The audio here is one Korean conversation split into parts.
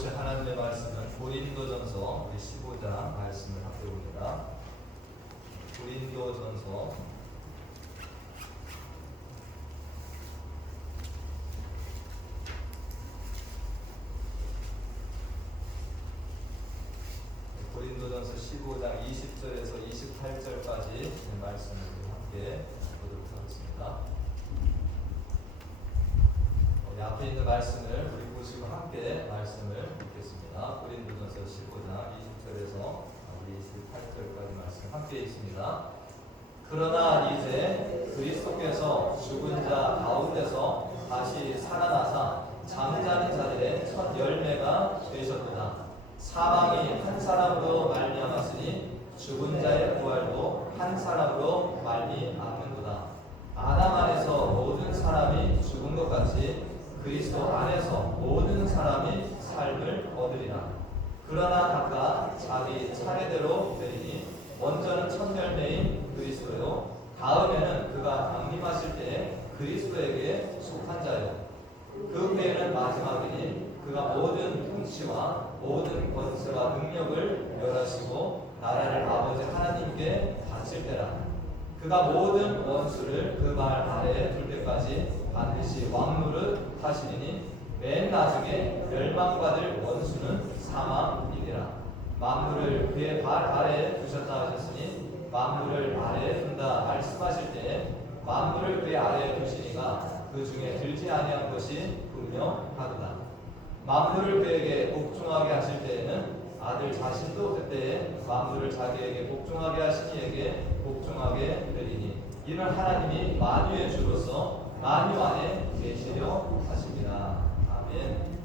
보실 하나님의 말씀은 고린도전서 15장 말씀을 함께 봅니다. 고린도전서 15장 20절에서 28절까지 말씀을 함께 보도록 하겠습니다. 앞에 있는 말씀을 우리 보시고 함께 말씀을 읽겠습니다. 고린도전서 15장 20절에서 28절까지 말씀 함께 읽습니다. 그러나 이제 그리스도께서 죽은 자 가운데서 다시 살아나사 잠자는 자들의 첫 열매가 되셨도다. 사망이 한 사람으로 말미암았으니 죽은 자의 부활도 한 사람으로 말미암는도다. 아담 안에서 모든 사람이 죽은 것 같이 그리스도 안에서 모든 사람이 삶을 얻으리라. 그러나 각각 자기 차례대로 되리니 먼저는 첫 열매인 그리스도요, 다음에는 그가 강림하실 때에 그리스도에게 속한 자요, 그 후에는 마지막이니 그가 모든 통치와 모든 권세와 능력을 멸하시고 나라를 아버지 하나님께 바칠 때라. 그가 모든 원수를 그 발 아래에 둘 때까지 반드시 왕노릇 하시리니 맨 나중에 멸망받을 원수는 사망이니라. 만물을 그의 발 아래에 두셨다 하셨으니 만물을 아래에 둔다 말씀하실 때에 만물을 그의 아래에 두시니가 그 중에 들지 아니한 것이 분명하도다. 만물을 그에게 복종하게 하실 때에는 아들 자신도 그때에 만물을 자기에게 복종하게 하신 이에게 복종하게 되리니 이는 하나님이 만유의 주로서 만유 안에 계시려 하십니다. 아멘.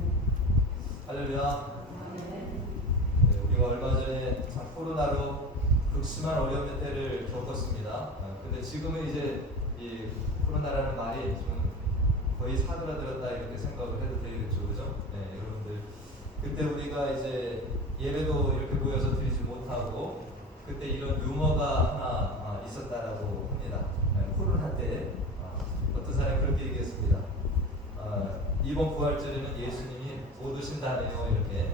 할렐루야. 네, 우리가 얼마 전에 참 코로나로 극심한 어려움의 때를 겪었습니다. 근데 지금은 이제 이 코로나라는 말이 좀 거의 사그라들었다 이렇게 생각을 해도 되겠죠, 그죠? 네, 여러분들 그때 우리가 이제 예배도 이렇게 모여서 드리지 못하고 그때 이런 유머가 하나 있었다라고 합니다. 네, 코로나 때 어떤 사람이 그렇게 얘기했습니다. 이번 부활절에는 예수님이 못 오신다네요. 이렇게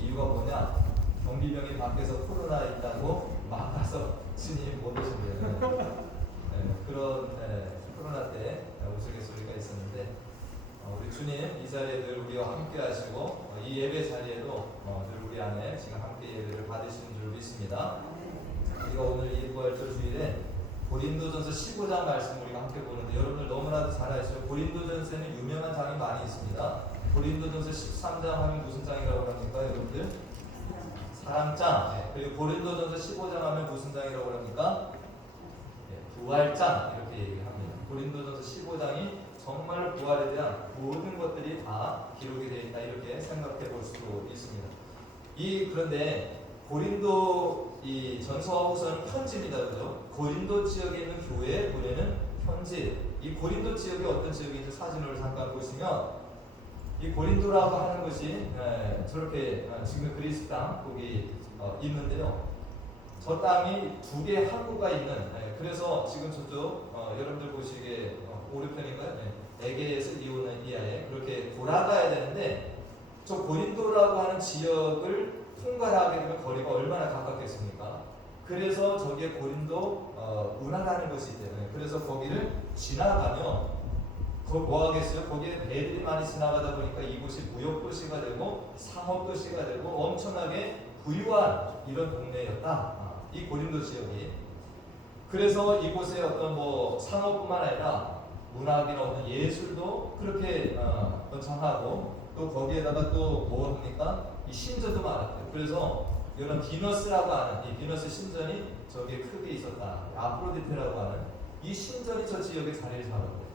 이유가 뭐냐? 경비병이 밖에서 코로나 있다고 막아서 주님이 못 오신대요. 네, 그런 코로나 때 우스갯소리가 있었는데 우리 주님 이 자리에 늘 우리와 함께 하시고 이 예배 자리에도 늘 우리 안에 지금 함께 예배를 받으시는 줄 믿습니다. 우리가 오늘 이 부활절 주일에 고린도전서 15장 말씀 우리가 함께 보는데 여러분들 너무나도 잘 아시죠? 고린도전서에는 유명한 장이 많이 있습니다. 고린도전서 13장 하면 무슨 장이라고 합니까 여러분들? 사랑장. 그리고 고린도전서 15장 하면 무슨 장이라고 합니까? 부활장 이렇게 얘기합니다. 고린도전서 15장이 정말 부활에 대한 모든 것들이 다 기록이 되어 있다 이렇게 생각해 볼 수도 있습니다. 그런데 고린도 이 전서와 후서는 편지입니다, 그죠? 고린도 지역에 있는 교회에 보내는 편지. 이 고린도 지역이 어떤 지역인지 사진으로 잠깐 보시면 이 고린도라고 하는 것이 저렇게 지금 그리스 땅 거기 있는데요. 저 땅이 두 개의 항구가 있는 그래서 지금 저쪽 여러분들 보시기에 오른편인가요? 에게에서 이오는 이하에 그렇게 돌아가야 되는데 저 고린도라고 하는 지역을 통과하게 되면 거리가 얼마나 가깝겠습니까? 그래서 저기에 고린도 운하라는 것이 있잖아요. 그래서 거기를 지나가면 뭐 하겠어요? 거기에 배들이 많이 지나가다 보니까 이곳이 무역도시가 되고 상업도시가 되고 엄청나게 부유한 이런 동네였다. 이 고린도 지역이. 그래서 이곳에 어떤 뭐 상업뿐만 아니라 문학이나 어떤 예술도 그렇게 번창하고 또 거기에다가 또 뭐 합니까? 이 신전도 많았대요. 그래서 이런 비너스라고 하는 이 비너스 신전이 저기에 크게 있었다. 아프로디테라고 하는 이 신전이 저 지역에 자리를 잡았대요.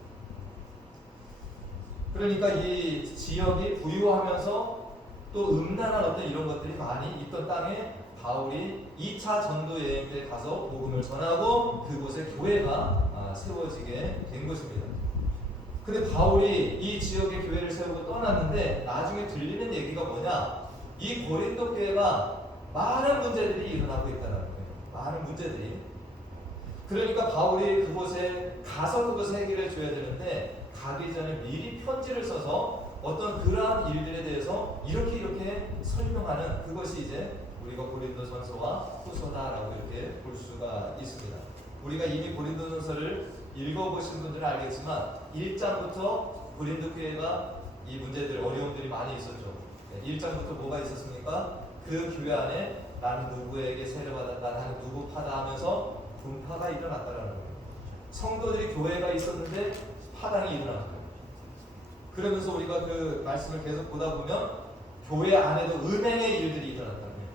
그러니까 이 지역이 부유하면서 또 음란한 어떤 이런 것들이 많이 있던 땅에 바울이 2차 전도 여행 때 가서 복음을 전하고 그곳에 교회가 세워지게 된 것입니다. 근데 바울이 이 지역에 교회를 세우고 떠났는데 나중에 들리는 얘기가 뭐냐? 이 고린도 교회가 많은 문제들이 일어나고 있다는 거예요. 많은 문제들이. 그러니까 바울이 그곳에 가서 그것을 해결해 줘야 되는데 가기 전에 미리 편지를 써서 어떤 그러한 일들에 대해서 통해서 이렇게 설명하는 그것이 이제 우리가 고린도전서와 후서다라고 이렇게 볼 수가 있습니다. 우리가 이미 고린도전서를 읽어보신 분들은 알겠지만 1장부터 고린도 교회가 이 문제들 어려움들이 많이 있었죠. 1장부터 뭐가 있었습니까? 그 교회 안에 나는 누구에게 세례 받았다, 나는 누구 파다 하면서 분파가 일어났다라는 거예요. 성도들이 교회가 있었는데 파당이 일어났다. 그러면서 우리가 그 말씀을 계속 보다 보면 교회 안에도 음행의 일들이 일어났다는 거예요.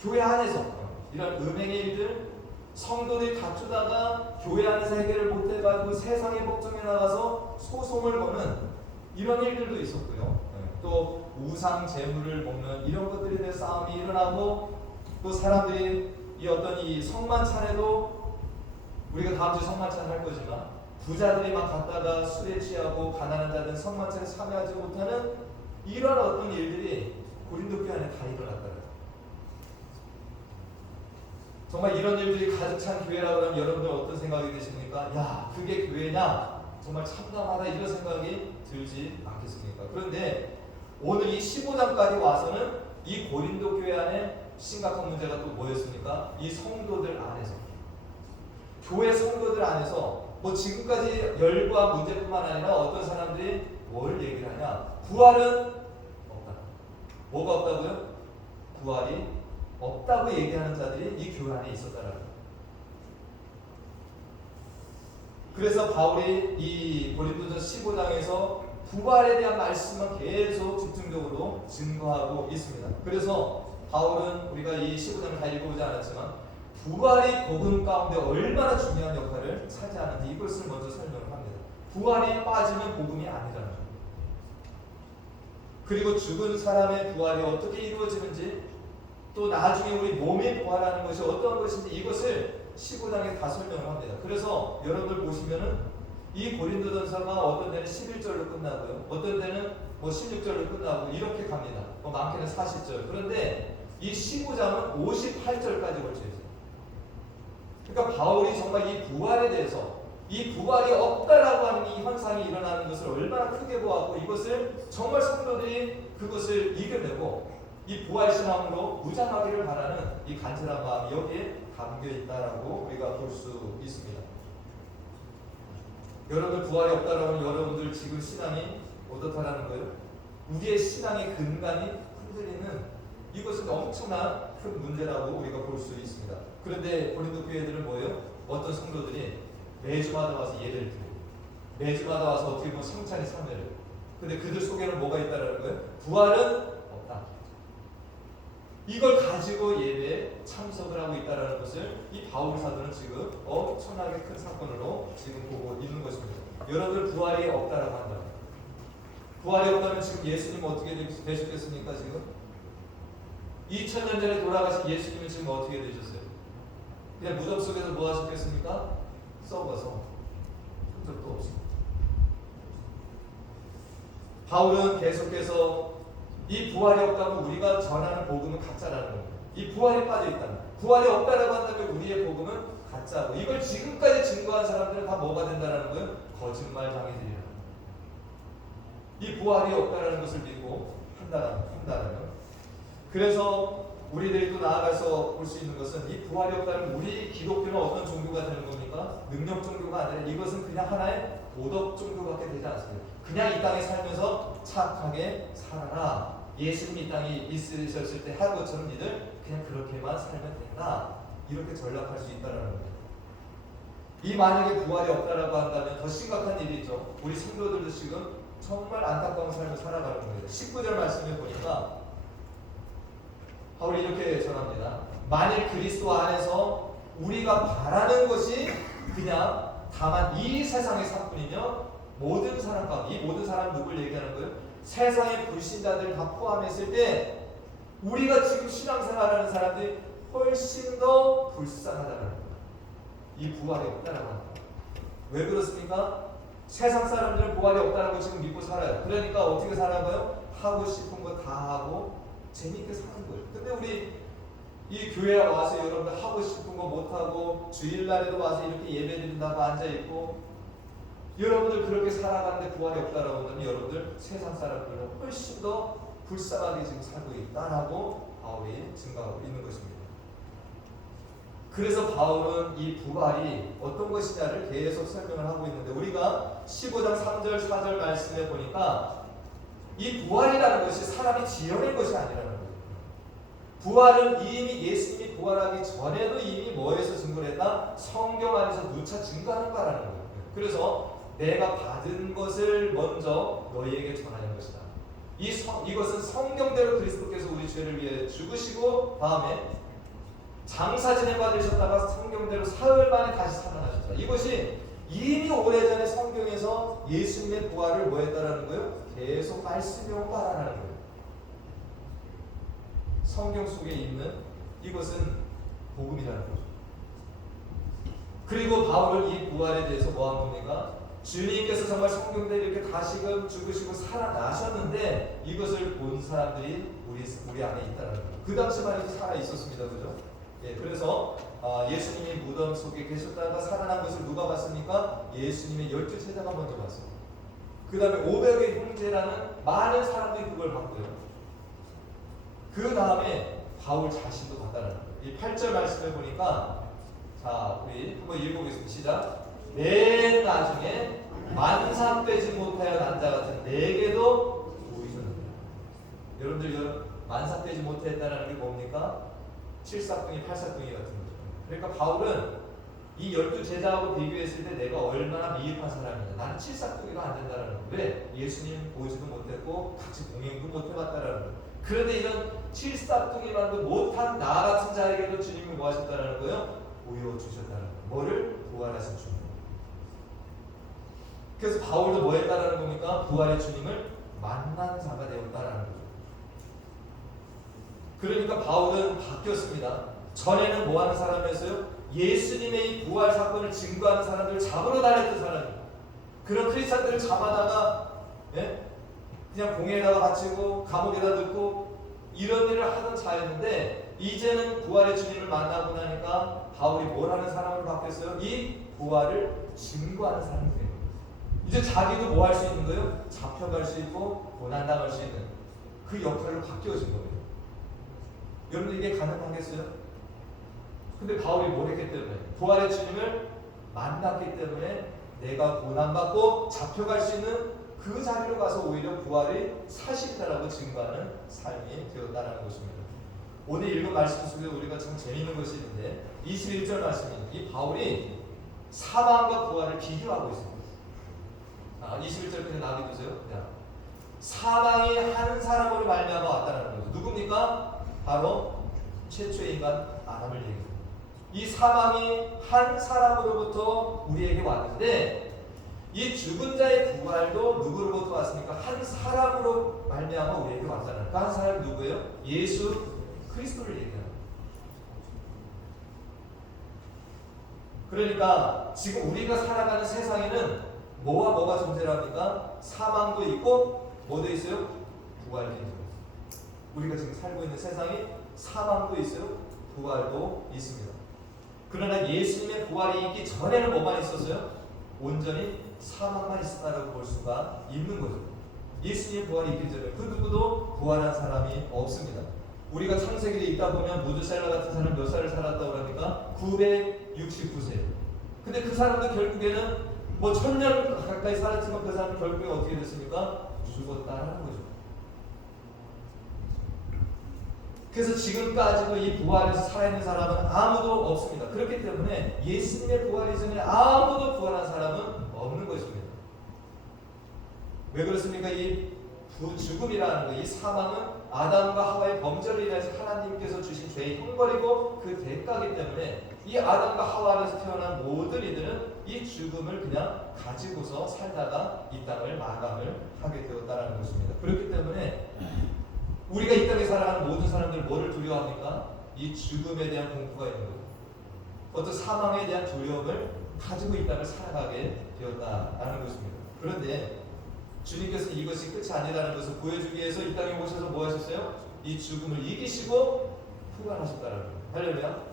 교회 안에서 이런 음행의 일들, 성도들이 다투다가 교회 안에서 해결을 못해가지고 세상의 법정에 나가서 소송을 거는 이런 일들도 있었고요. 또 우상 제물을 먹는 이런 것들에 대해 싸움이 일어나고, 또 사람들이 이 어떤 이 성만찬에도 우리가 다음 주 성만찬 할 거지만 부자들이 막 갔다가 술에 취하고 가난한 자들은 성만찬에 참여하지 못하는 이런 어떤 일들이 고린도 교회 안에 다 일어났다. 정말 이런 일들이 가득 찬 교회라고 하면 여러분들 어떤 생각이 드십니까? 야, 그게 교회냐? 정말 참담하다 이런 생각이 들지 않겠습니까? 그런데 오늘 이 15장까지 와서는 이 고린도 교회 안에 심각한 문제가 또 뭐였습니까? 이 성도들 안에서, 교회 성도들 안에서 뭐 지금까지 열과 문제뿐만 아니라 어떤 사람들이 뭘 얘기를 하냐? 부활은 없다. 뭐가 없다고요? 부활이 없다고 얘기하는 자들이 이 교회 안에 있었다라는 거예요. 그래서 바울이 이 고린도전 15장에서 부활에 대한 말씀만 계속 집중적으로 증거하고 있습니다. 그래서 바울은 우리가 이 15장을 다 읽어보지 않았지만 부활이 복음 가운데 얼마나 중요한 역할을 차지하는지 이것을 먼저 설명을 합니다. 부활이 빠지면 복음이 아니라는 거예요. 그리고 죽은 사람의 부활이 어떻게 이루어지는지, 또 나중에 우리 몸이 부활하는 것이 어떤 것인지 이것을 15장에 다 설명을 합니다. 그래서 여러분들 보시면은 이 고린도전서가 어떤 데는 11절로 끝나고요, 어떤 데는 뭐 16절로 끝나고 이렇게 갑니다. 뭐 많게는 40절. 그런데 이 15장은 58절까지 걸쳐 있어요. 그러니까 바울이 정말 이 부활에 대해서, 이 부활이 없다라고 하는 이 현상이 일어나는 것을 얼마나 크게 보았고, 이것을 정말 성도들이 그것을 이겨내고 이 부활신앙으로 무장하기를 바라는 이 간절한 마음이 여기에 담겨 있다라고 우리가 볼 수 있습니다. 여러분들 부활이 없다라고 하면 여러분들 지금 신앙이 어떻다라는 거예요? 우리의 신앙의 근간이 흔들리는, 이것은 엄청난 큰 문제라고 우리가 볼 수 있습니다. 그런데 고린도 교회들은 뭐예요? 어떤 성도들이 매주마다 와서 예배를 드려요. 매주마다 와서 어떻게 보면 성찬에 참여를 해요. 근데 그들 속에는 뭐가 있다라는 거예요? 부활은 없다. 이걸 가지고 예배에 참석을 하고 있다는 것을 이 바울 사도는 지금 엄청나게 큰 사건으로 지금 보고 있는 것입니다. 여러분들 부활이 없다라고 한다. 부활이 없다면 지금 예수님 어떻게 되셨겠습니까? 지금 2000년 전에 돌아가신 예수님은 지금 어떻게 되셨어요? 그냥 무덤 속에서 뭐 하셨겠습니까? 썩어서 흔적도 없습니다. 바울은 계속해서 이 부활이 없다면 우리가 전하는 복음은 가짜라는 겁니다. 이 부활이 빠져있다면, 부활이 없다라고 한다면 우리의 복음은 가짜고, 이걸 지금까지 증거한 사람들은 다 뭐가 된다는 거예요? 거짓말 장애들이라는 거예요. 이 부활이 없다라는 것을 믿고 한다면, 그래서 우리들이 또 나아가서 볼 수 있는 것은 이 부활이 없다면 우리 기독교는 어떤 종교가 되는 겁니까? 능력 종교가 아니라 이것은 그냥 하나의 도덕 종교밖에 되지 않습니다. 그냥 이 땅에 살면서 착하게 살아라. 예수님이 이 땅에 있으셨을 때 한 것처럼 니들 그냥 그렇게만 살면 된다. 이렇게 전락할 수 있다는 겁니다. 이 만약에 부활이 없다라고 한다면 더 심각한 일이죠. 우리 성도들도 지금 정말 안타까운 삶을 살아가는 겁니다. 19절 말씀을 보니까 바울이 이렇게 전합니다. 만일 그리스도 안에서 우리가 바라는 것이 그냥 다만 이 세상의 사뿐이며 모든 사람 가운데, 이 모든 사람 누굴 얘기하는 거예요? 세상의 불신자들 다 포함했을 때 우리가 지금 신앙생활하는 사람들이 훨씬 더 불쌍하다는 거예요. 이 부활이 없다라고 합니다. 왜 그렇습니까? 세상 사람들은 부활이 없다라고 지금 믿고 살아요. 그러니까 어떻게 살아가요? 하고 싶은 거 다 하고 재밌게 사는 거예요. 근데 우리 이 교회에 와서 여러분들 하고 싶은 거 못하고 주일날에도 와서 이렇게 예배 드린다고 앉아있고, 여러분들 그렇게 살아가는데 부활이 없다라고 하면 여러분들 세상 사람들은 훨씬 더 불쌍하게 지금 살고 있다라고 바울이 증거하고 있는 것입니다. 그래서 바울은 이 부활이 어떤 것이냐를 계속 설명을 하고 있는데, 우리가 15장 3절 4절 말씀에 보니까 이 부활이라는 것이 사람이 지어낸 것이 아니라는 거예요. 부활은 이미 예수님이 부활하기 전에도 이미 뭐에서 증거를 했다? 성경 안에서 누차 증거하는 바라는 거예요. 그래서 내가 받은 것을 먼저 너희에게 전하는 것이다. 이것은 성경대로 그리스도께서 우리 죄를 위해 죽으시고 다음에 장사 지내 받으셨다가 성경대로 사흘 만에 다시 살아나셨다. 이것이 이미 오래전에 성경에서 예수님의 부활을 뭐 했다라는 거예요? 계속 말씀해 온 바라는 거예요. 성경 속에 있는 이것은 복음이라는 거죠. 그리고 바울은 이 부활에 대해서 뭐한 겁니까? 주님께서 정말 성경대로 이렇게 다시금 죽으시고 살아나셨는데 이것을 본 사람들이 우리 안에 있다는 거예요. 그 당시만 해도 살아 있었습니다, 그죠? 예, 그래서 예수님이 무덤 속에 계셨다가 살아난 것을 누가 봤습니까? 예수님의 12제자가 먼저 봤어요. 그 다음에 500의 형제라는 많은 사람들이 그걸 봤고요. 그 다음에 바울 자신도 봤다는 거예요. 이 8절 말씀을 보니까, 자, 우리 한번 읽어보겠습니다. 시작. 맨 나중에 만삭되지 못하여 난 자 같은 내게도 보이셨느니라. 여러분들 만삭되지 못했다는 게 뭡니까? 7삭둥이 8삭둥이 같은 거죠. 그러니까 바울은 이 12제자하고 비교했을 때 내가 얼마나 미흡한 사람이냐. 나는 7삭둥이가 안 된다는 거예요. 왜? 예수님 보지도 못했고 같이 공행도 못 해봤다는 거예요. 그런데 이런 7삭둥이만도 못한 나 같은 자에게도 주님이 뭐 하셨다는 거예요? 보여주셨다는 거예요. 뭐를? 부활하신 주님. 그래서 바울도 뭐 했다라는 겁니까? 부활의 주님을 만난 자가 되었다라는 거죠. 그러니까 바울은 바뀌었습니다. 전에는 뭐 하는 사람이었어요? 예수님의 이 부활 사건을 증거하는 사람들을 잡으러 다녔던 사람이에요. 그런 크리스찬들을 잡아다가 그냥 공회에다가 바치고 감옥에다 넣고 이런 일을 하던 자였는데, 이제는 부활의 주님을 만나고 나니까 바울이 뭘 하는 사람으로 바뀌었어요? 이 부활을 증거하는 사람이 돼요. 이제 자기도 뭐 할 수 있는 거예요? 잡혀갈 수 있고 고난당할 수 있는 그 역할로 바뀌어진 거예요. 여러분 이게 가능하겠어요? 근데 바울이 뭘 했기 때문에? 부활의 주님을 만났기 때문에 내가 고난받고 잡혀갈 수 있는 그 자리로 가서 오히려 부활이 사실이다라고 증거하는 삶이 되었다는 것입니다. 오늘 읽은 말씀 속에 우리가 참 재미있는 것이 있는데 21절 말씀입니다. 이 바울이 사망과 부활을 비교하고 있습니다. 21절 그냥 나와주세요. 사망이 한 사람으로 말미암아 왔다는 거죠. 누굽니까? 바로 최초의 인간 아담을 얘기합니다. 이 사망이 한 사람으로부터 우리에게 왔는데, 이 죽은 자의 부활도 누구로부터 왔습니까? 한 사람으로 말미암아 우리에게 왔다는 거예요. 그 한 사람이 누구예요? 예수 그리스도를 얘기합니다. 그러니까 지금 우리가 살아가는 세상에는 뭐와 뭐가 존재합니까? 사망도 있고 뭐도 있어요? 부활도 있어요. 우리가 지금 살고 있는 세상에 사망도 있어요, 부활도 있습니다. 그러나 예수님의 부활이 있기 전에는 뭐만 있었어요? 온전히 사망만 있었다고 볼 수가 있는 거죠. 예수님의 부활이 있기 전에 그 누구도 부활한 사람이 없습니다. 우리가 창세기에 있다 보면 무드셀라 같은 사람 몇 살을 살았다고 그러니까 969세. 근데 그 사람도 결국에는 뭐 1000년 가까이 살았지만 그 사람은 결국에 어떻게 됐습니까? 죽었다는 거죠. 그래서 지금까지도 이 부활에서 살아있는 사람은 아무도 없습니다. 그렇기 때문에 예수님의 부활 이전에 아무도 부활한 사람은 없는 것입니다. 왜 그렇습니까? 이 죽음이라는 거, 이 사망은 아담과 하와의 범죄로 인해서 하나님께서 주신 죄의 형벌이고 그 대가이기 때문에 이 아담과 하와 안에서 태어난 모든 이들은 이 죽음을 그냥 가지고서 살다가 이 땅을 마감을 하게 되었다는 것입니다. 그렇기 때문에 우리가 이 땅에 살아가는 모든 사람들 뭐를 두려워합니까? 이 죽음에 대한 공포가 있는 거예요. 어떤 사망에 대한 두려움을 가지고 이 땅을 살아가게 되었다는 것입니다. 그런데 주님께서 이것이 끝이 아니라는 것을 보여주기 위해서 이 땅에 오셔서 뭐 하셨어요? 이 죽음을 이기시고 부활하셨다는 거예요. 할렐루야.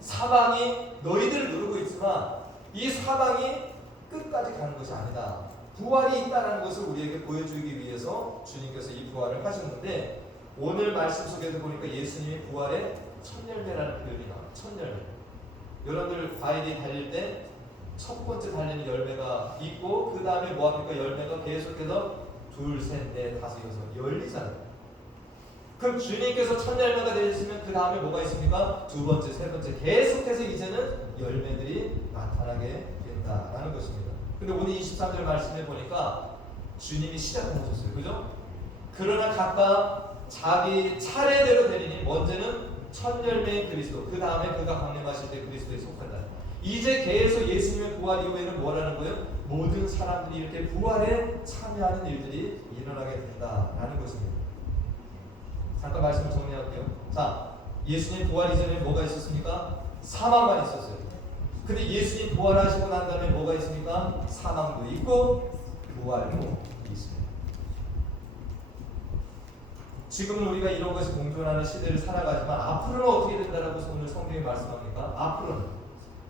사망이 너희들을 누르고 있지만 이 사망이 끝까지 가는 것이 아니다. 부활이 있다는 것을 우리에게 보여주기 위해서 주님께서 이 부활을 하셨는데, 오늘 말씀 속에도 보니까 예수님이 부활의 첫 열매라는 표현이 나와요. 첫 열매. 여러분들 과일이 달릴 때 첫 번째 달리는 열매가 있고, 그 다음에 뭐합니까? 열매가 계속해서 둘, 셋, 넷, 다섯, 여섯 열리잖아요. 그럼 주님께서 첫 열매가 되셨으면 그 다음에 뭐가 있습니까? 두 번째, 세 번째 계속해서 이제는 열매들이 나타나게 된다라는 것입니다. 근데 오늘 23절 말씀해 보니까 주님이 시작하셨어요. 그죠? 그러나 각각 자기 차례대로 되리니 먼저는 첫 열매인 그리스도, 그 다음에 그가 강림하실 때 그리스도에 속한다. 이제 계속 예수님의 부활 이후에는 뭐라는 거예요? 모든 사람들이 이렇게 부활에 참여하는 일들이 일어나게 된다라는 것입니다. 잠깐 말씀을 정리할게요. 자, 예수님 부활 이전에 뭐가 있었습니까? 사망만 있었어요. 근데 예수님 부활하시고 난 다음에 뭐가 있습니까? 사망도 있고 부활도 있습니다. 지금은 우리가 이런 것이 공존하는 시대를 살아가지만 앞으로는 어떻게 된다라고 오늘 성경이 말씀합니까? 앞으로는,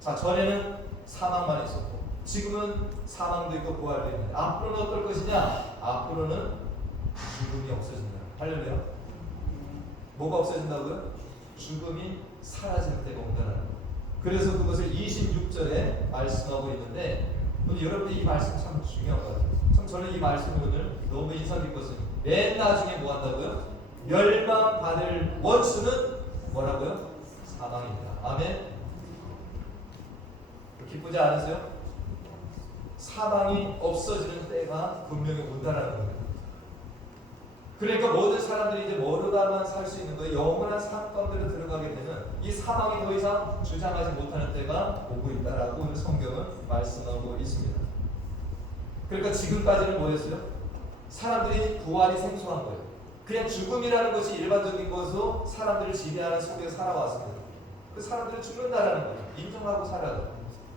자, 전에는 사망만 있었고 지금은 사망도 있고 부활도 있는데 앞으로는 어떨 것이냐? 앞으로는 죽음이 없어진다. 할렐루야. 뭐가 없어진다고요? 죽음이 사라질 때가 온다는 거예요. 그래서 그것을 26절에 말씀하고 있는데, 근데 여러분들 이 말씀 참 중요한 것 같아요. 참 저는 이 말씀을 오늘 너무 인상 깊었어요. 맨 나중에 뭐 한다고요? 멸망받을 원수는 뭐라고요? 사망입니다. 아멘. 기쁘지 않으세요? 사망이 없어지는 때가 분명히 온다라는 겁니다. 그러니까 모든 사람들이 이제 뭐로다만 살 수 있는 거예요. 영원한 삶 가운데로 들어가게 되는, 이 사망이 더 이상 주장하지 못하는 때가 오고 있다라고 오늘 성경은 말씀하고 있습니다. 그러니까 지금까지는 뭐였어요? 사람들이 부활이 생소한 거예요. 그냥 죽음이라는 것이 일반적인 것으로 사람들을 지배하는 속에서 살아왔습니다. 그 사람들이 죽는다라는 거예요. 인정하고 살아요.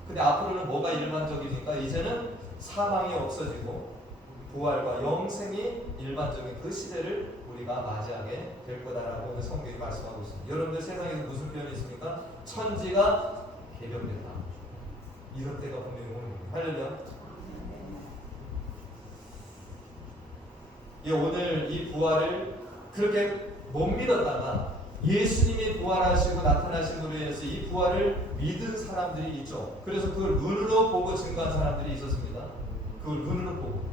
근데 앞으로는 뭐가 일반적이니까 이제는 사망이 없어지고 부활과 영생이 일반적인 그 시대를 우리가 맞이하게 될 거다라고 오늘 성경이 말씀하고 있습니다. 여러분들 세상에서 무슨 표현이 있습니까? 천지가 개변된다. 이런 때가 분명히 오는 겁니다. 할렐루야. 오늘 이 부활을 그렇게 못 믿었다가 예수님이 부활하시고 나타나심으로 인해서 이 부활을 믿은 사람들이 있죠. 그래서 그걸 눈으로 보고 증거한 사람들이 있었습니다. 그걸 눈으로 보고.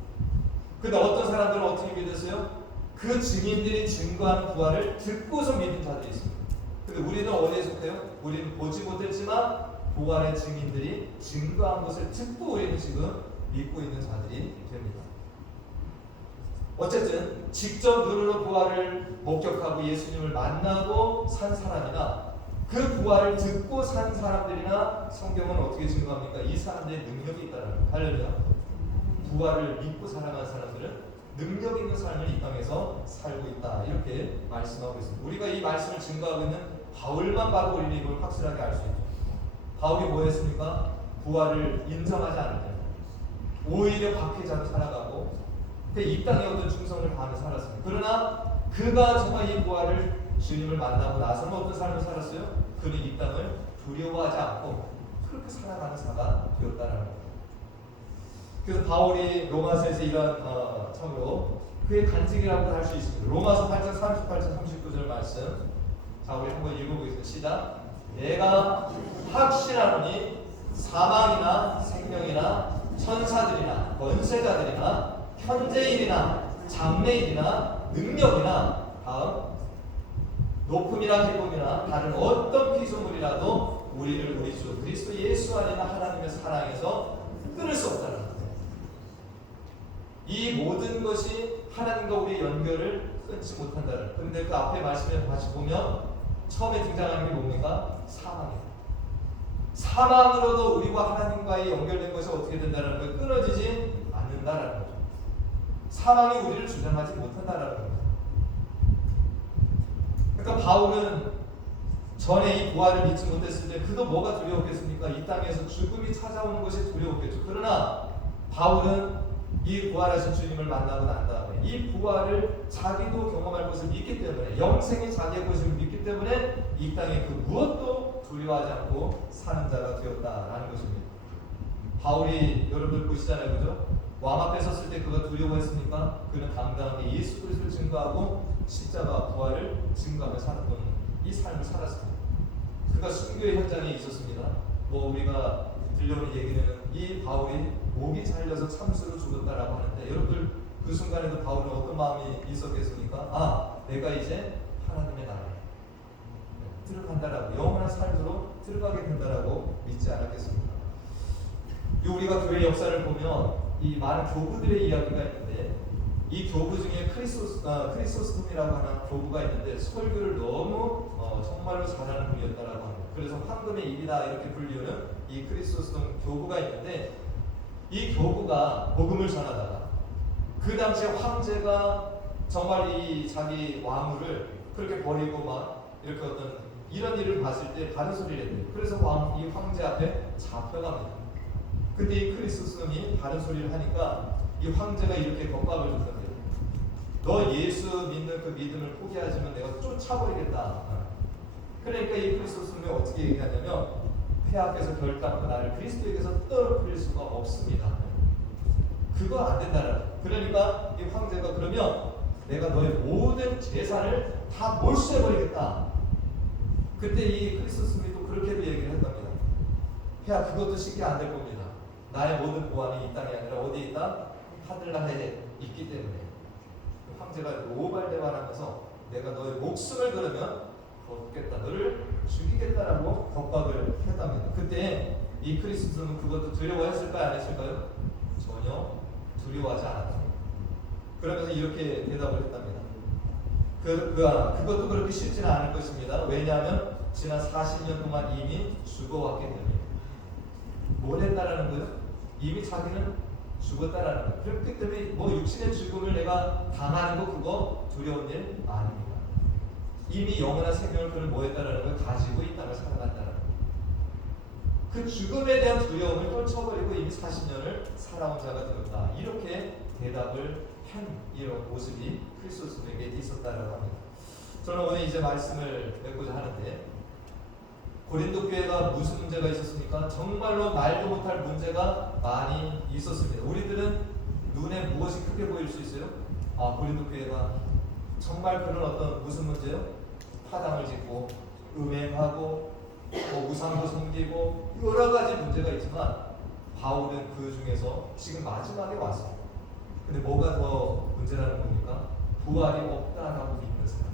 근데 어떤 사람들은 어떻게 믿었어요? 그 증인들이 증거하는 부활을 듣고서 믿는 자들이 있습니다. 근데 우리는 어디에 속해요? 우리는 보지 못했지만 부활의 증인들이 증거한 것을 듣고 우리는 지금 믿고 있는 자들이 됩니다. 어쨌든 직접 눈으로 부활을 목격하고 예수님을 만나고 산 사람이나 그 부활을 듣고 산 사람들이나 성경은 어떻게 증거합니까? 이 사람들의 능력이 있다는 거예요. 할렐루야. 부활을 믿고 살아가는 사람들은 능력 있는 삶을 이 땅에서 살고 있다. 이렇게 말씀하고 있습니다. 우리가 이 말씀을 증거하고 있는 바울만 봐도 우리는 이걸 확실하게 알 수 있죠. 바울이 뭐 했습니까? 부활을 인정하지 않을 때 오히려 박해자로 살아가고 이 땅에 어떤 충성을 다하며 살았습니다. 그러나 그가 정말 이 부활을 주님을 만나고 나서는 어떤 삶을 살았어요? 그는 이 땅을 두려워하지 않고 그렇게 살아가는 자가 되었다는 겁니다. 그래서 바울이 로마서에서 이런 참으로 그의 간증이라고 할 수 있습니다. 로마서 8장 38절 39절 말씀, 자 우리 한번 읽어보겠습니다. 시작. 내가 확신하노니 사망이나 생명이나 천사들이나 권세자들이나 현재일이나 장래일이나 능력이나, 다음, 높음이나 기쁨이나 다른 어떤 피조물이라도 우리를 우리 주 그리스도 예수 안에는 하나님의 사랑에서 끊을 수 없다는 겁니다. 이 모든 것이 하나님과 우리의 연결을 끊지 못한다는 거예요. 그런데 그 앞에 말씀을 다시 보면 처음에 등장하는 게 뭡니까? 사망입니다. 사망으로도 우리와 하나님과의 연결된 것이 어떻게 된다는 거예요? 끊어지지 않는다라는 거죠. 사망이 우리를 주장하지 못한다라는 겁니다. 그러니까 바울은 전에 이 부활을 믿지 못했을 때 그도 뭐가 두려웠겠습니까? 이 땅에서 죽음이 찾아오는 것이 두려웠겠죠. 그러나 바울은 이 부활하신 주님을 만나고 난 다음에 이 부활을 자기도 경험할 것을 믿기 때문에, 영생이 자기의 것을 믿기 때문에 이 땅에 그 무엇도 두려워하지 않고 사는 자가 되었다라는 것입니다. 바울이 여러분들 보시잖아요, 그죠? 왕 앞에 섰을 때 그가 두려워했습니까? 그는 당당하게 예수 그리스도를 증거하고 십자가 부활을 증거하며 살았던 이 삶을 살았습니다. 그가 순교의 현장에 있었습니다. 뭐 우리가 들려오는 얘기는 이 바울이 목이 잘려서 참수로 죽었다라고 하는데, 여러분들 그 순간에도 바울은 어떤 마음이 있었겠습니까? 아, 내가 이제 하나님의 나라에 들어간다라고, 영원한 삶으로 들어가게 된다라고 믿지 않았겠습니까? 우리가 교회 역사를 보면 이 많은 교부들의 이야기가 있는데, 이 교부 중에 크리소스톰이라고 하는 교부가 있는데 설교를 너무 정말로 잘하는 분이었다라고 합니다. 그래서 황금의 입이다 이렇게 불리우는 이 크리소스톰 교부가 있는데, 이 교부가 복음을 전하다가 그 당시에 황제가 정말 이 자기 왕후를 그렇게 버리고 막 이렇게 어떤 이런 일을 봤을 때 바른 소리를 했대요. 그래서 이 황제 앞에 잡혀갑니다. 근데 이 크리소스톰이 바른 소리를 하니까 이 황제가 이렇게 겁박을 줬던데요. 너 예수 믿는 그 믿음을 포기하지만 내가 쫓아버리겠다. 그러니까 이 크리소스톰이 어떻게 얘기하냐면, 폐하께서 결단코 나를 그리스도에게서 떨어뜨릴 수가 없습니다. 그거 안 된다는. 그러니까 이 황제가 그러면 내가 너의 모든 재산을 다 몰수해버리겠다. 그때 이 크리소스톰이 또 그렇게도 얘기를 했답니다. 폐하, 그것도 쉽게 안 될 겁니다. 나의 모든 보안이 이 땅이 아니라 어디에 있다? 하늘나라에 있기 때문에. 황제가 오발대발하면서 내가 너의 목숨을 그러면 얻겠다, 너를 죽이겠다라고 겁박을 했답니다. 그때 이 크리스토는 그것도 두려워했을까요? 안 했을까요? 전혀 두려워하지 않았다. 그러면서 이렇게 대답을 했답니다. 그것도 그렇게 쉽지는 않을 것입니다. 왜냐하면 지난 40년 동안 이미 죽어왔기 때문에. 뭘 했다라는 거예요? 이미 자기는 죽었다라는 거예요. 그렇기 때문에 뭐 육신의 죽음을 내가 당하는 거 그거 두려운 일 아닙니다. 이미 영원한 생명을 그는 뭐 했다라는 걸 가지고 이 땅을 살아간다라는 거예요. 그 죽음에 대한 두려움을 떨쳐버리고 이미 40년을 살아온 자가 되었다. 이렇게 대답을 한 이런 모습이 크리스토스에게 있었다라고 합니다. 저는 오늘 이제 말씀을 맺고자 하는데, 고린도 교회가 무슨 문제가 있었습니까? 정말로 말도 못할 문제가 많이 있었습니다. 우리들은 눈에 무엇이 크게 보일 수 있어요? 아, 고린도 교회가 정말 그런 어떤 무슨 문제요? 파당을 짓고 음행하고 우상도 섬기고 여러 가지 문제가 있지만, 바울은 그 중에서 지금 마지막에 왔어요. 근데 뭐가 더 문제라는 겁니까? 부활이 없다라고 믿는 사람.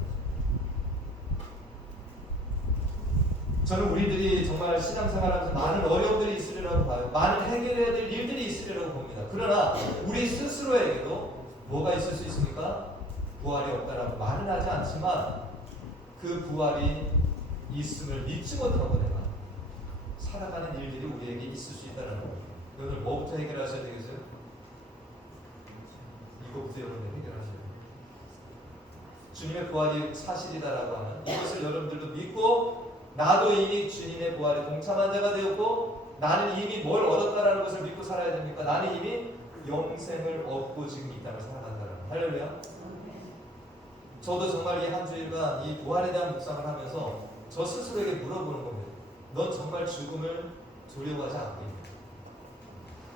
저는 우리들이 정말 신앙생활하면서 많은 어려움들이 있으리라고 봐요. 많은 해결해야 될 일들이 있으리라고 봅니다. 그러나 우리 스스로에게도 뭐가 있을 수 있습니까? 부활이 없다라고 말은 하지 않지만 그 부활이 있음을 믿지 못하고 내가 살아가는 일들이 우리에게 있을 수 있다는 거예요. 오늘 뭐부터 해결하셔야 되겠어요? 이거부터 여러분들 해결하셔야 돼요. 주님의 부활이 사실이다라고 하는 이것을 여러분들도 믿고, 나도 이미 주님의 부활에 동참한 자가 되었고, 나는 이미 뭘 얻었다라는 것을 믿고 살아야 됩니까? 나는 이미 영생을 얻고 지금 이 땅을 살아간다라는 거예요. 할렐루야. 저도 정말 이 한 주일간 이 부활에 대한 묵상을 하면서 저 스스로에게 물어보는 겁니다. 넌 정말 죽음을 두려워하지 않고 있냐?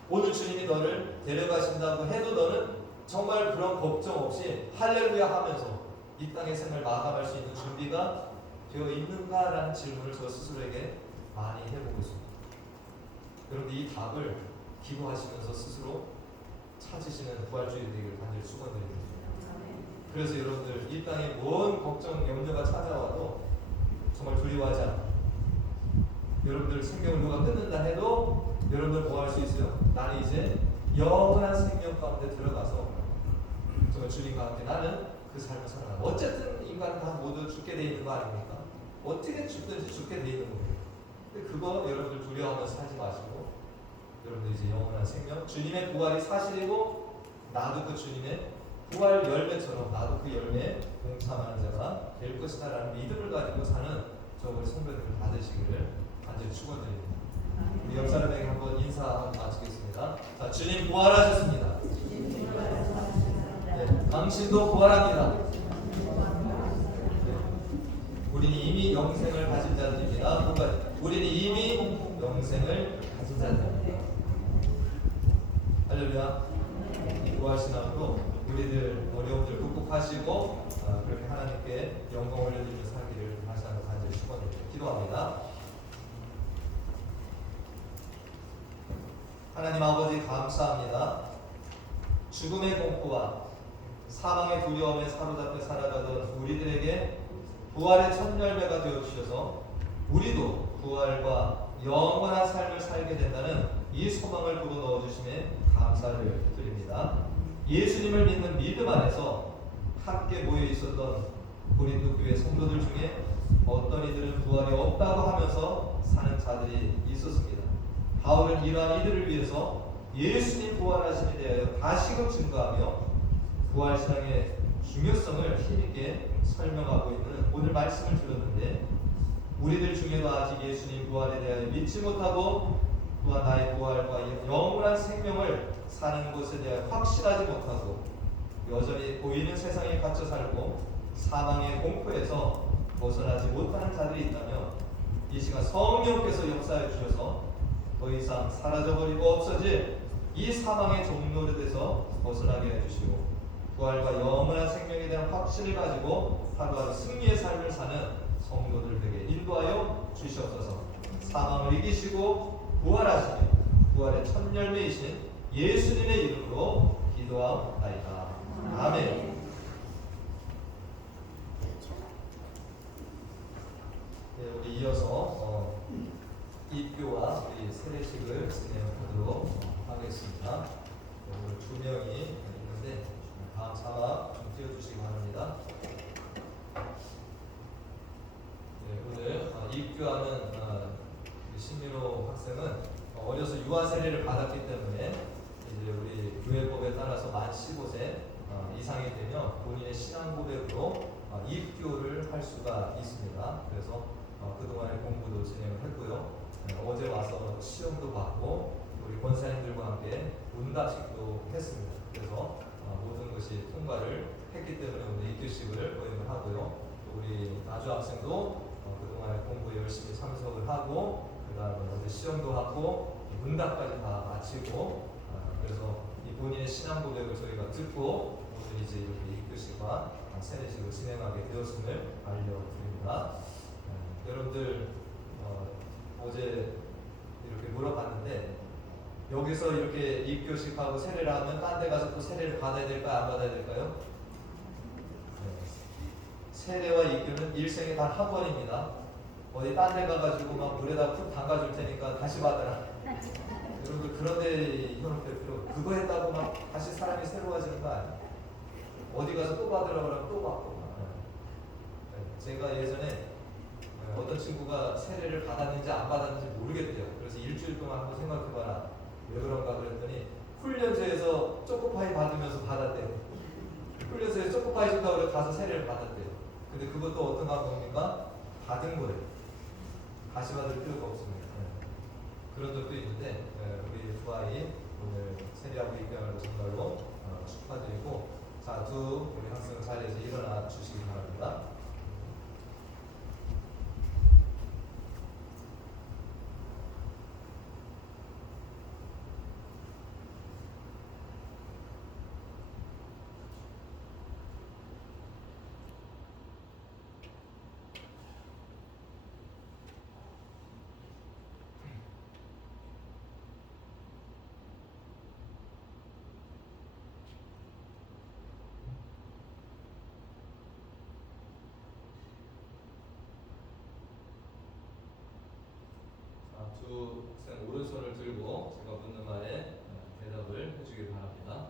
오늘 주님이 너를 데려가신다고 해도 너는 정말 그런 걱정 없이 할렐루야 하면서 이 땅의 생을 마감할 수 있는 준비가 되어 있는가라는 질문을 저 스스로에게 많이 해보고 있습니다. 그런데 이 답을 기도하시면서 스스로 찾으시는 부활주의 되기를 간절히 축원드립니다. 그래서 여러분들 이 땅에 뭔 걱정, 염려가 찾아와도 정말 두려워하지 않고, 여러분들 생명을 누가 끊는다 해도 여러분들 뭐 할 수 있어요? 나는 이제 영원한 생명 가운데 들어가서 정말 주님과 함께 나는 그 삶을 살아가. 어쨌든 인간은 다 모두 죽게 돼 있는 거 아닙니까? 어떻게 죽든지 죽게 돼 있는 거예요. 근데 그거 여러분들 두려워하면서 살지 마시고, 여러분들 이제 영원한 생명, 주님의 부활이 사실이고, 나도 그 주님의 부활 열매처럼 나도 그 열매에 동참하는 자가 될 것이다라는 믿음을 가지고 사는 저 우리 성도님을 받으시기를 간절히 축원드립니다. 우리 옆 사람에게 한번 인사 한번 마치겠습니다. 자, 주님 부활하셨습니다. 네, 당신도 부활합니다. 네, 우리는 이미 영생을 가진 자들입니다. 우리는 이미 영생을 가진 자들입니다. 할렐루야. 죽음의 공포와 사망의 두려움에 사로잡혀 살아가던 우리들에게 부활의 첫 열매가 되어주셔서 우리도 부활과 영원한 삶을 살게 된다는 이 소망을 불어넣어 주심에 감사를 드립니다. 예수님을 믿는 믿음 안에서 함께 모여 있었던 고린도 교회 성도들 중에 어떤 이들은 부활이 없다고 하면서 사는 자들이 있었습니다. 바울은 이러한 이들을 위해서 예수님 부활하심에 대하여 다시금 증거하며 부활신앙의 중요성을 힘있게 설명하고 있는 오늘 말씀을 들었는데, 우리들 중에도 아직 예수님 부활에 대하여 믿지 못하고 또한 나의 부활과 영원한 생명을 사는 것에 대하여 확신하지 못하고 여전히 보이는 세상에 갇혀 살고 사망의 공포에서 벗어나지 못하는 자들이 있다면 이 시간 성령께서 역사해 주셔서 더 이상 사라져버리고 없어질 이 사망의 종노릇에서 벗어나게 해주시고 부활과 영원한 생명에 대한 확신을 가지고 하루하루 승리의 삶을 사는 성도들 되게 인도하여 주시옵소서. 사망을 이기시고 부활하시니 부활의 첫 열매이신 예수님의 이름으로 기도하옵나이다. 아멘. 네, 우리 이어서 입교와 우리 세례식을 진행하도록 하겠습니다. 오늘 두 명이 있는데 다음 자막 좀 띄워주시기 바랍니다. 네, 오늘 입교하는 신민호 학생은 어려서 유아 세례를 받았기 때문에 이제 우리 교회법에 따라서 만 15세 이상이 되면 본인의 신앙 고백으로 입교를 할 수가 있습니다. 그래서 그동안의 공부도 진행을 했고요. 어제 와서 시험도 받고 우리 권사님들과 함께 문답식도 했습니다. 그래서 모든 것이 통과를 했기 때문에 오늘 입교식을 거행을 하고요. 또 우리 나주 학생도 그동안의 공부에 열심히 참석을 하고 그 다음에 어제 시험도 하고 문답까지 다 마치고 그래서 이 본인의 신앙 고백을 저희가 듣고 오늘 이제 이렇게 입교식과 세례식을 진행하게 되었음을 알려드립니다. 여러분들 어제 이렇게 물어봤는데 여기서 이렇게 입교식하고 세례를 하면 딴 데 가서 또 세례를 받아야 될까요? 안 받아야 될까요? 네. 세례와 입교는 일생에 단 한 번입니다. 어디 딴 데 가가지고 막 물에다 푹 담가줄 테니까 다시 받아라. 여러분들 그런데 현혹될 필요, 그거 했다고 막 다시 사람이 새로워지는 거 아니에요. 어디 가서 또 받으라고 하면 또 받고. 제가 예전에 어떤 친구가 세례를 받았는지 안 받았는지 모르겠대요. 그래서 일주일 동안 한번 생각해봐라. 왜 그런가 그랬더니 훈련소에서 초코파이 받으면서 받았대요. 훈련소에서 초코파이 준다고 해서 가서 세례를 받았대요. 근데 그것도 어떤 감독입니까? 받은 거예요. 다시 받을 필요가 없습니다. 그런 적도 있는데 우리 두 아이 오늘 세례하고 입교하는 거 정말로 축하드리고, 자, 두 우리 학생 자리에서 일어나 주시기 바랍니다. 두 학생 오른손을 들고 제가 묻는 말에 대답을 해주길 바랍니다.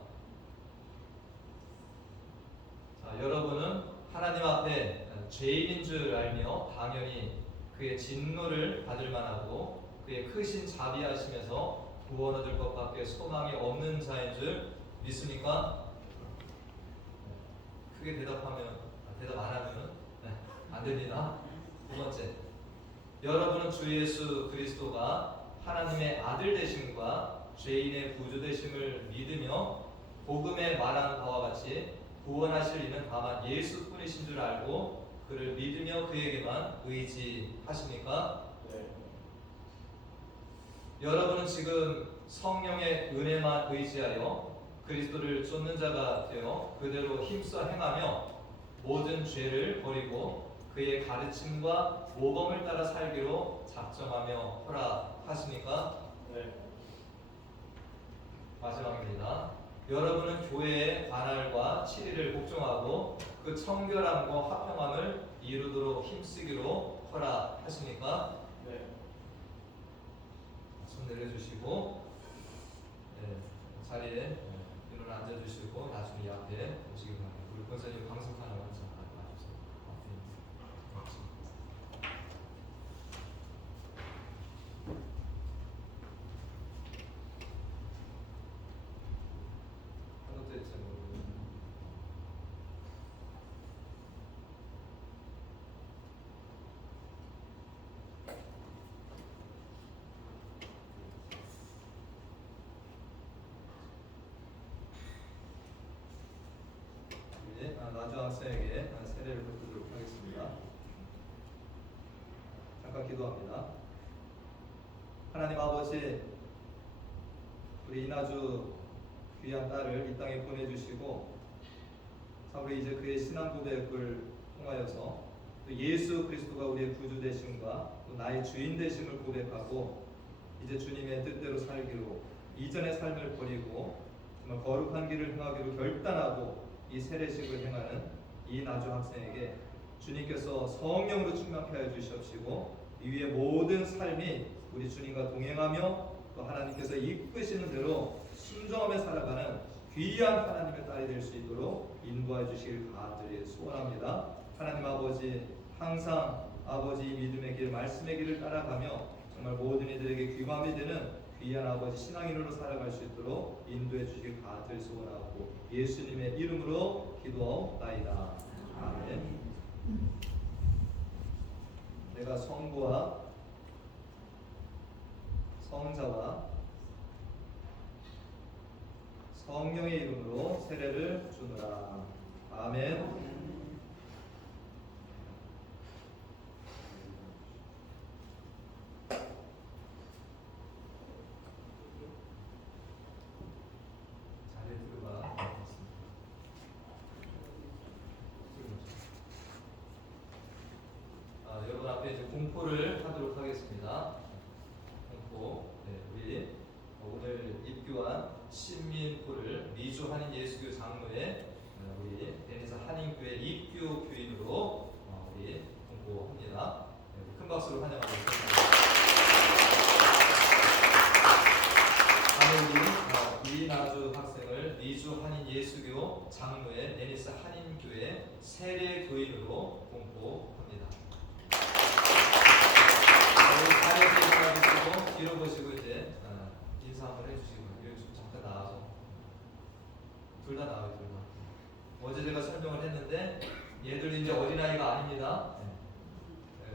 자, 여러분은 하나님 앞에 죄인인 줄 알며 당연히 그의 진노를 받을 만하고 그의 크신 자비하심에서 구원 얻을 것밖에 소망이 없는 자인 줄 믿습니까? 크게 대답 안 하면 안 됩니다. 두 번째, 여러분은 주 예수 그리스도가 하나님의 아들 되심과 죄인의 구주 되심을 믿으며 복음에 말한 바와 같이 구원하실 이는 다만 예수뿐이신 줄 알고 그를 믿으며 그에게만 의지하십니까? 네. 여러분은 지금 성령의 은혜만 의지하여 그리스도를 쫓는 자가 되어 그대로 힘써 행하며 모든 죄를 버리고 그의 가르침과 모범을 따라 살기로 작정하며 허락하십니까? 네. 마지막입니다. 여러분은 교회의 관할과 치리를 복종하고 그 청결함과 화평함을 이루도록 힘쓰기로 허락하십니까? 네. 손 내려주시고 자리에 일어나 앉아주시고 나중에 이 앞에 오시기 바랍니다. 우리 권사님 방송하는 완성 봐주세요. 한국 대체 나주 학생에게 세례를 베푸도록 하겠습니다. 잠깐 기도합니다. 하나님 아버지, 우리 이나주 귀한 딸을 이 땅에 보내주시고 사부리 이제 그의 신앙 고백을 통하여서 또 예수 그리스도가 우리의 구주 되심과 또 나의 주인 되심을 고백하고 이제 주님의 뜻대로 살기로 이전의 삶을 버리고 정말 거룩한 길을 행하기로 결단하고 이 세례식을 행하는 이 나주 학생에게 주님께서 성령으로 충만케 하여 주시옵시고 이 위에 모든 삶이 우리 주님과 동행하며 또 하나님께서 이끄시는 대로 순종하며 살아가는 귀한 하나님의 딸이 될 수 있도록 인도해 주시길 간절히 소원합니다. 하나님 아버지, 항상 아버지 믿음의 길, 말씀의 길을 따라가며 정말 모든 이들에게 귀감이 되는 귀한 아버지 신앙인으로 살아갈 수 있도록 인도해 주시길 간절히 소원하고 예수님의 이름으로 기도하옵나이다. 아멘. 내가 성부와 성자와 성령의 이름으로 세례를 주노라. 아멘. 자리에 들어가. 여러분 앞에 이제 공포를 하도록 하겠습니다. 공포. 우리 오늘 입교한 신민포를 미주 한인 예수교 장로의 우리 베니사 한인교회 입교 교인으로 우리 공포합니다. 큰 박수로 환영하겠습니다. 다음 우리 이나주 학생을 미주 한인 예수교 장로의 베니사 한인교회 세례 교인으로 공포합니다. 자리에서 뒤로 보시고 이제 인사 한번 해주시고 여기 좀 잠깐 나와서 둘 다 나와요. 둘 다. 어제 제가 설명을 했는데 얘들 이제 어린아이가 아닙니다.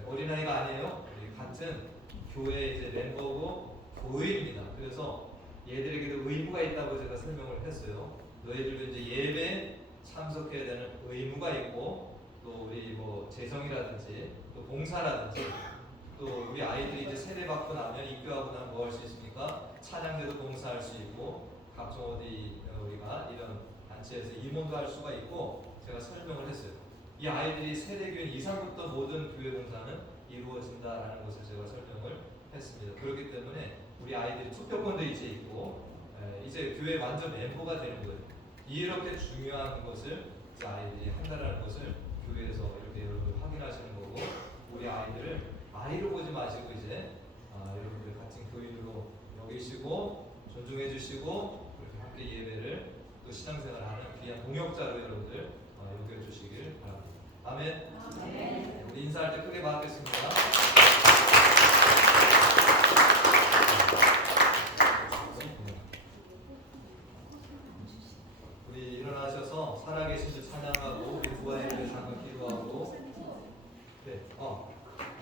어린아이가 아니에요. 같은 교회 이제 멤버고 교회입니다. 그래서 얘들에게도 의무가 있다고 제가 설명을 했어요. 너희들도 이제 예배 참석해야 되는 의무가 있고 또 우리 뭐 재정이라든지 또 봉사라든지 또 우리 아이들이 이제 세례 받고 나면 입교하고 나면 뭐 할 수 있습니까? 찬양대도 봉사할 수 있고 각종 어디 우리가 이런 단체에서 임원도 할 수가 있고 제가 설명을 했어요. 이 아이들이 세례교인 이상부터 모든 교회 봉사는 이루어진다라는 것을 제가 설명을 했습니다. 그렇기 때문에 우리 아이들이 투표권도 이제 있고 이제 교회 완전 멤버가 되는 거예요. 이렇게 중요한 것을 이제 아이들이 한다라는 것을 교회에서 이렇게 여러분 확인하시는 거고 우리 아이들을 아이로 보지 마시고 이제 여러분들 같은 교인으로 여기시고 존중해 주시고 그렇게 함께 예배를 또 신앙생활하는 귀한 동역자로 여러분들 여겨 주시길 바랍니다. 아멘. 아멘. 우리 인사할 때 크게 받겠습니다. 우리 일어나셔서 살아계신 주 찬양하고 우리 부활의 일 잠깐 기도하고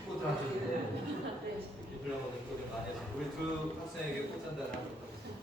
꽃을 한 줄 이렇게 불러먹는 꽃을 많이 해서 우리 두 학생에게 꽃 전달을 하도록 하겠습니다.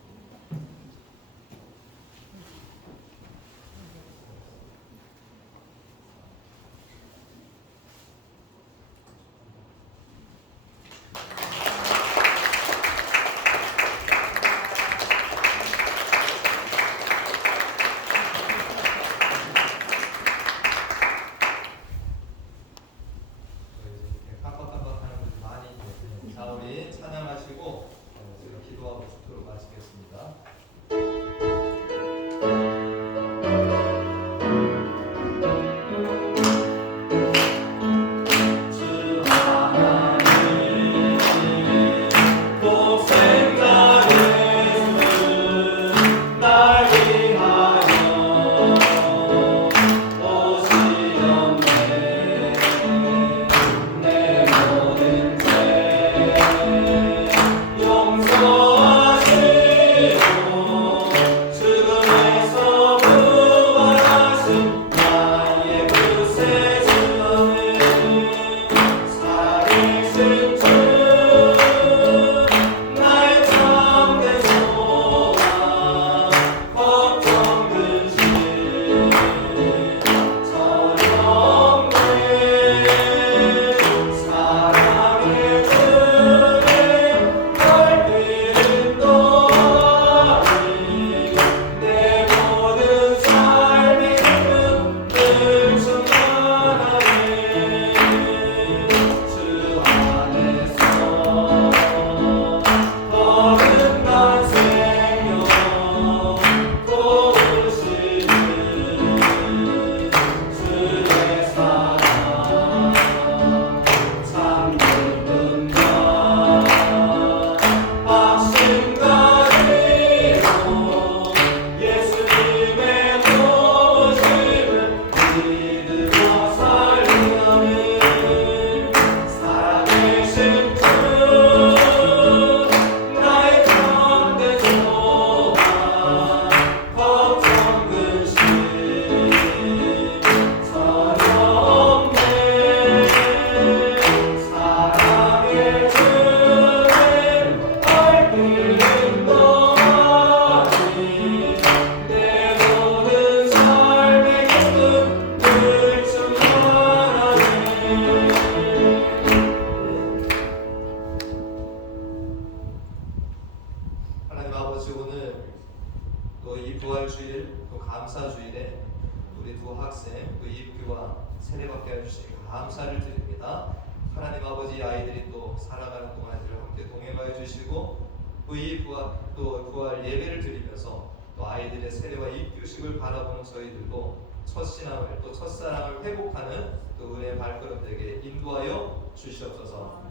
입교와 세례받게 해주시니 감사를 드립니다. 하나님 아버지, 아이들이 또 살아가는 동안 이들을 함께 동행하여 주시고 또 이 부활 예배를 드리면서 또 아이들의 세례와 입교식을 바라보는 저희들도 첫 신앙을 또 첫사랑을 회복하는 또 은혜의 발걸음 되게 인도하여 주시옵소서.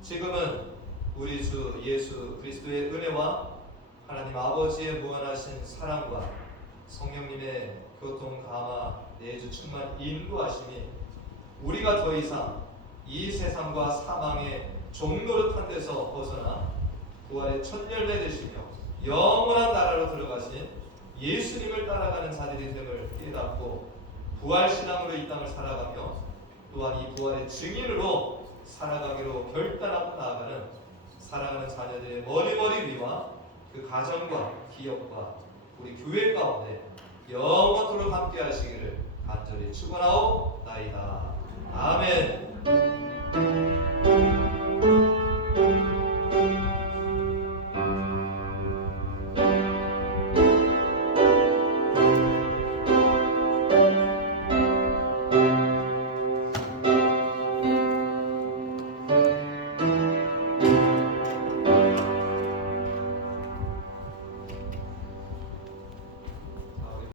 지금은 우리 주 예수 그리스도의 은혜와 하나님 아버지의 무한하신 사랑과 성령님의 교통 감화 내주 충만 인도하심이 우리가 더 이상 이 세상과 사망의 종노릇한 데서 벗어나 부활의 첫 열매 되시며 영원한 나라로 들어가신 예수님을 따라가는 자들이 됨을 깨닫고 부활신앙으로 이 땅을 살아가며 또한 이 부활의 증인으로 살아가기로 결단하고 나아가는 사랑하는 자녀들의 머리머리 위와 그 가정과 기업과 우리 교회 가운데 영원토록 함께 하시기를 간절히 축원하옵나이다. 아멘.